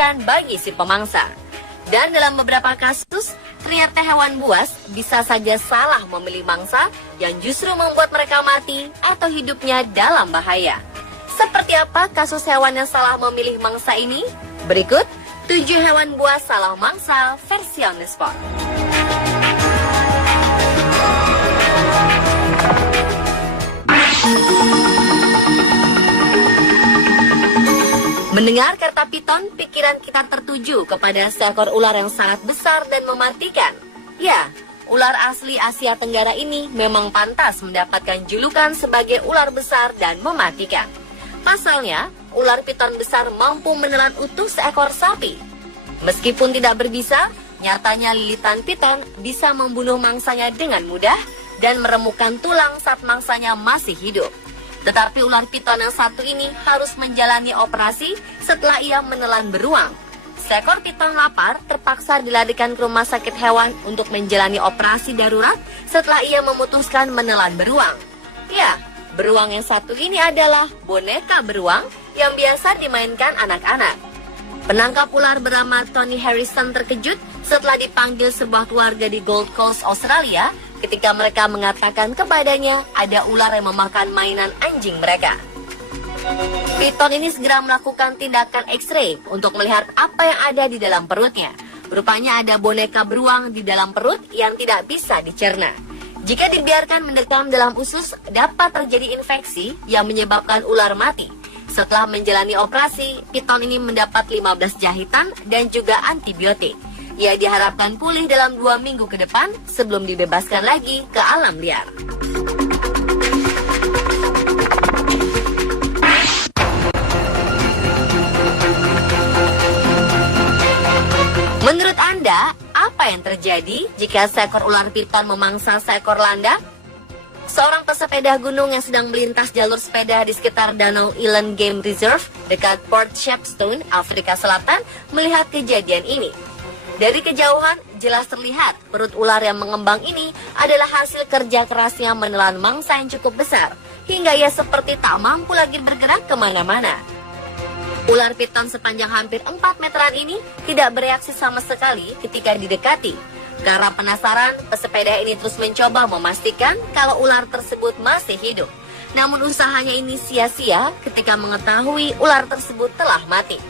membahayakan bagi si pemangsa. Dan dalam beberapa kasus, ternyata hewan buas bisa saja salah memilih mangsa yang justru membuat mereka mati atau hidupnya dalam bahaya. Seperti apa kasus hewan yang salah memilih mangsa ini? Berikut 7 hewan buas salah mangsa versi on the spot. Mendengar kata piton, pikiran kita tertuju kepada seekor ular yang sangat besar dan mematikan. Ya, ular asli Asia Tenggara ini memang pantas mendapatkan julukan sebagai ular besar dan mematikan. Pasalnya, ular piton besar mampu menelan utuh seekor sapi. Meskipun tidak berbisa, nyatanya lilitan piton bisa membunuh mangsanya dengan mudah dan meremukkan tulang saat mangsanya masih hidup. Tetapi ular piton yang satu ini harus menjalani operasi setelah ia menelan beruang. Seekor piton lapar terpaksa dilarikan ke rumah sakit hewan untuk menjalani operasi darurat setelah ia memutuskan menelan beruang. Ya, beruang yang satu ini adalah boneka beruang yang biasa dimainkan anak-anak. Penangkap ular bernama Tony Harrison terkejut setelah dipanggil sebuah keluarga di Gold Coast, Australia, ketika mereka mengatakan kepadanya ada ular yang memakan mainan anjing mereka. Piton ini segera melakukan tindakan X-ray untuk melihat apa yang ada di dalam perutnya. Rupanya ada boneka beruang di dalam perut yang tidak bisa dicerna. Jika dibiarkan mendekam dalam usus, dapat terjadi infeksi yang menyebabkan ular mati. Setelah menjalani operasi, piton ini mendapat 15 jahitan dan juga antibiotik. Ia diharapkan pulih dalam 2 minggu ke depan sebelum dibebaskan lagi ke alam liar. Menurut Anda, apa yang terjadi jika seekor ular piton memangsa seekor landak? Seorang pesepeda gunung yang sedang melintas jalur sepeda di sekitar Danau Eland Game Reserve dekat Port Shepstone, Afrika Selatan, melihat kejadian ini. Dari kejauhan, jelas terlihat perut ular yang mengembang ini adalah hasil kerja kerasnya menelan mangsa yang cukup besar, hingga ia seperti tak mampu lagi bergerak kemana-mana. Ular piton sepanjang hampir 4 meteran ini tidak bereaksi sama sekali ketika didekati. Karena penasaran, pesepeda ini terus mencoba memastikan kalau ular tersebut masih hidup. Namun usahanya ini sia-sia ketika mengetahui ular tersebut telah mati.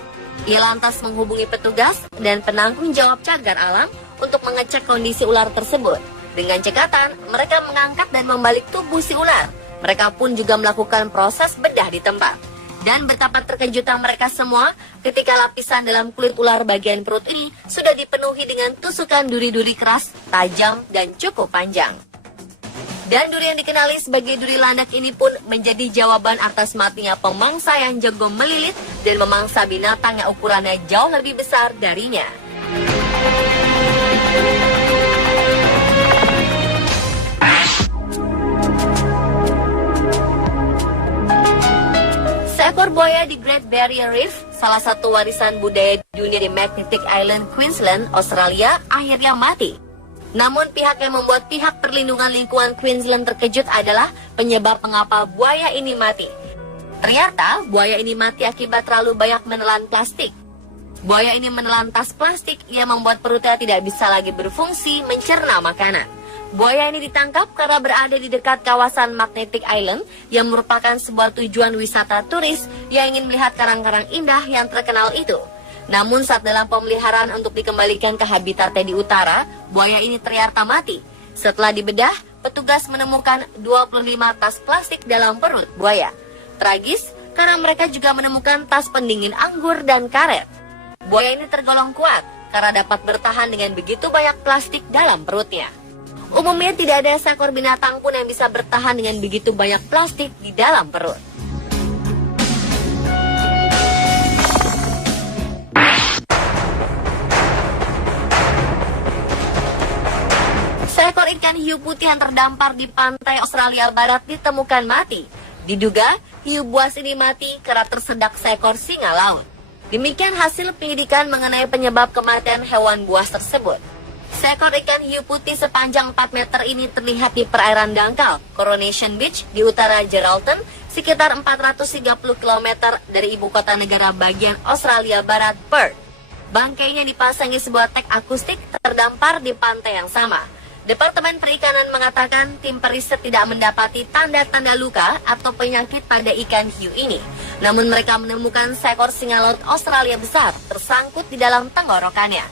Ia lantas menghubungi petugas dan penanggung jawab cagar alam untuk mengecek kondisi ular tersebut. Dengan cekatan, mereka mengangkat dan membalik tubuh si ular. Mereka pun juga melakukan proses bedah di tempat. Dan betapa terkejutan mereka semua ketika lapisan dalam kulit ular bagian perut ini sudah dipenuhi dengan tusukan duri-duri keras, tajam, dan cukup panjang. Dan duri yang dikenali sebagai duri landak ini pun menjadi jawaban atas matinya pemangsa yang jago melilit dan memangsa binatang yang ukurannya jauh lebih besar darinya. Seekor buaya di Great Barrier Reef, salah satu warisan budaya dunia di Magnetic Island, Queensland, Australia, akhirnya mati. Namun pihak yang membuat pihak perlindungan lingkungan Queensland terkejut adalah penyebab mengapa buaya ini mati. Ternyata buaya ini mati akibat terlalu banyak menelan plastik. Buaya ini menelan tas plastik yang membuat perutnya tidak bisa lagi berfungsi mencerna makanan. Buaya ini ditangkap karena berada di dekat kawasan Magnetic Island yang merupakan sebuah tujuan wisata turis yang ingin melihat karang-karang indah yang terkenal itu. Namun saat dalam pemeliharaan untuk dikembalikan ke habitatnya di utara, buaya ini ternyata mati. Setelah dibedah, petugas menemukan 25 tas plastik dalam perut buaya. Tragis, karena mereka juga menemukan tas pendingin anggur dan karet. Buaya ini tergolong kuat karena dapat bertahan dengan begitu banyak plastik dalam perutnya. Umumnya tidak ada seekor binatang pun yang bisa bertahan dengan begitu banyak plastik di dalam perut. Seekor ikan hiu putih yang terdampar di pantai Australia Barat ditemukan mati. Diduga, hiu buas ini mati karena tersedak seekor singa laut. Demikian hasil penyidikan mengenai penyebab kematian hewan buas tersebut. Seekor ikan hiu putih sepanjang 4 meter ini terlihat di perairan dangkal, Coronation Beach, di utara Geraldton, sekitar 430 km dari ibu kota negara bagian Australia Barat, Perth. Bangkainya dipasangi sebuah tek akustik terdampar di pantai yang sama. Departemen Perikanan mengatakan tim periset tidak mendapati tanda-tanda luka atau penyakit pada ikan hiu ini. Namun mereka menemukan seekor singa laut Australia besar tersangkut di dalam tenggorokannya.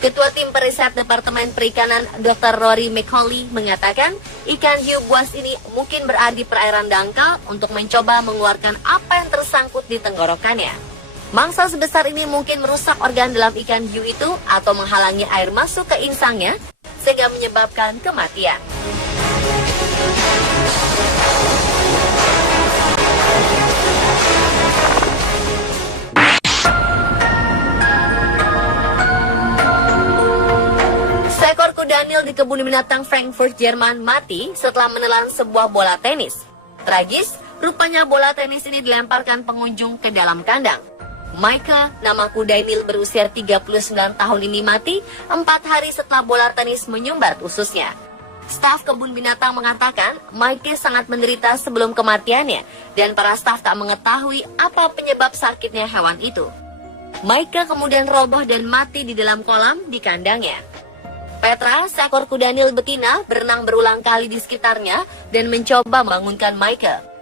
Ketua tim periset Departemen Perikanan Dr. Rory McCauley mengatakan ikan hiu buas ini mungkin berada di perairan dangkal untuk mencoba mengeluarkan apa yang tersangkut di tenggorokannya. Mangsa sebesar ini mungkin merusak organ dalam ikan hiu itu atau menghalangi air masuk ke insangnya sehingga menyebabkan kematian. Seekor kuda Nil di kebun binatang Frankfurt, Jerman mati setelah menelan sebuah bola tenis. Tragis, rupanya bola tenis ini dilemparkan pengunjung ke dalam kandang. Michael, nama kuda Nil berusia 39 tahun ini mati 4 hari setelah bola tenis menyumbat ususnya. Staf kebun binatang mengatakan Michael sangat menderita sebelum kematiannya dan para staf tak mengetahui apa penyebab sakitnya hewan itu. Michael kemudian roboh dan mati di dalam kolam di kandangnya. Petra, seekor kuda Nil betina, berenang berulang kali di sekitarnya dan mencoba membangunkan Michael.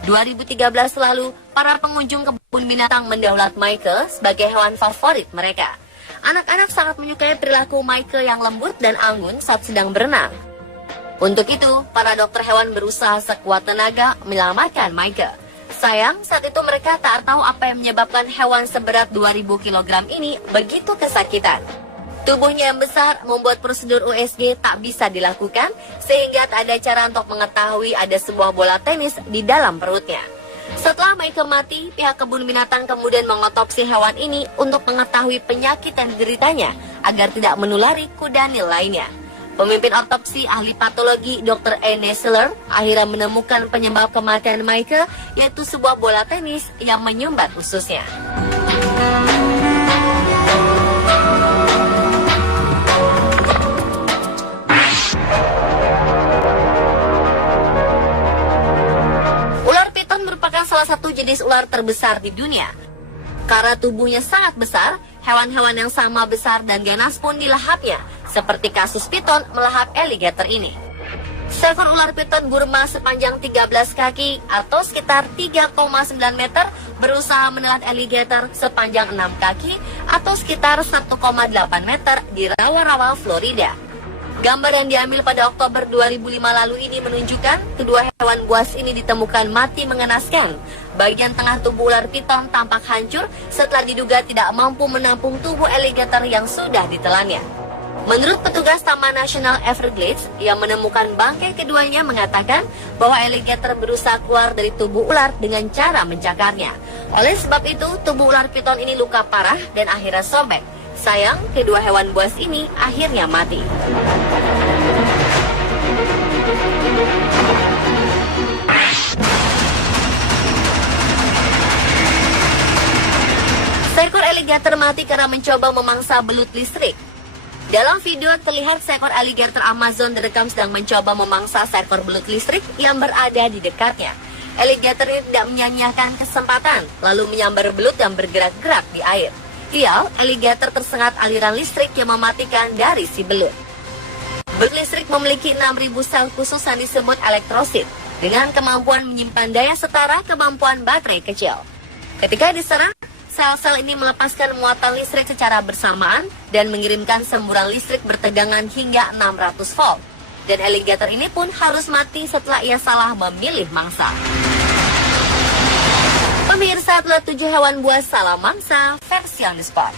2013 lalu, para pengunjung kebun binatang mendaulat Michael sebagai hewan favorit mereka. Anak-anak sangat menyukai perilaku Michael yang lembut dan anggun saat sedang berenang. Untuk itu, para dokter hewan berusaha sekuat tenaga menyelamatkan Michael. Sayang, saat itu mereka tak tahu apa yang menyebabkan hewan seberat 2000 kg ini begitu kesakitan. Tubuhnya yang besar membuat prosedur USG tak bisa dilakukan sehingga tak ada cara untuk mengetahui ada sebuah bola tenis di dalam perutnya. Setelah Michael mati, pihak kebun binatang kemudian mengotopsi hewan ini untuk mengetahui penyakit yang dideritanya agar tidak menulari kuda Nil lainnya. Pemimpin otopsi ahli patologi Dr. Anne Seller akhirnya menemukan penyebab kematian Michael yaitu sebuah bola tenis yang menyumbat ususnya. Salah satu jenis ular terbesar di dunia. Karena tubuhnya sangat besar, hewan-hewan yang sama besar dan ganas pun dilahapnya, seperti kasus piton melahap alligator ini. Seekor ular piton Burma sepanjang 13 kaki atau sekitar 3,9 meter berusaha menelan alligator sepanjang 6 kaki atau sekitar 1,8 meter di rawa-rawa Florida. Gambar yang diambil pada Oktober 2005 lalu ini menunjukkan kedua hewan buas ini ditemukan mati mengenaskan. Bagian tengah tubuh ular piton tampak hancur setelah diduga tidak mampu menampung tubuh alligator yang sudah ditelannya. Menurut petugas Taman Nasional Everglades yang menemukan bangkai keduanya mengatakan bahwa alligator berusaha keluar dari tubuh ular dengan cara mencakarnya. Oleh sebab itu, tubuh ular piton ini luka parah dan akhirnya sobek. Sayang, kedua hewan buas ini akhirnya mati. Seekor alligator mati karena mencoba memangsa belut listrik. Dalam video terlihat seekor alligator Amazon direkam sedang mencoba memangsa seekor belut listrik yang berada di dekatnya. Alligator ini tidak menyia-nyiakan kesempatan, lalu menyambar belut yang bergerak-gerak di air. Sial, alligator tersengat aliran listrik yang mematikan dari si belut. Belut listrik memiliki 6.000 sel khusus yang disebut elektrosit, dengan kemampuan menyimpan daya setara kemampuan baterai kecil. Ketika diserang, sel-sel ini melepaskan muatan listrik secara bersamaan dan mengirimkan semburan listrik bertegangan hingga 600 volt. Dan alligator ini pun harus mati setelah ia salah memilih mangsa. Pemirsa, itulah 7 hewan buas salah mangsa versi on the spot.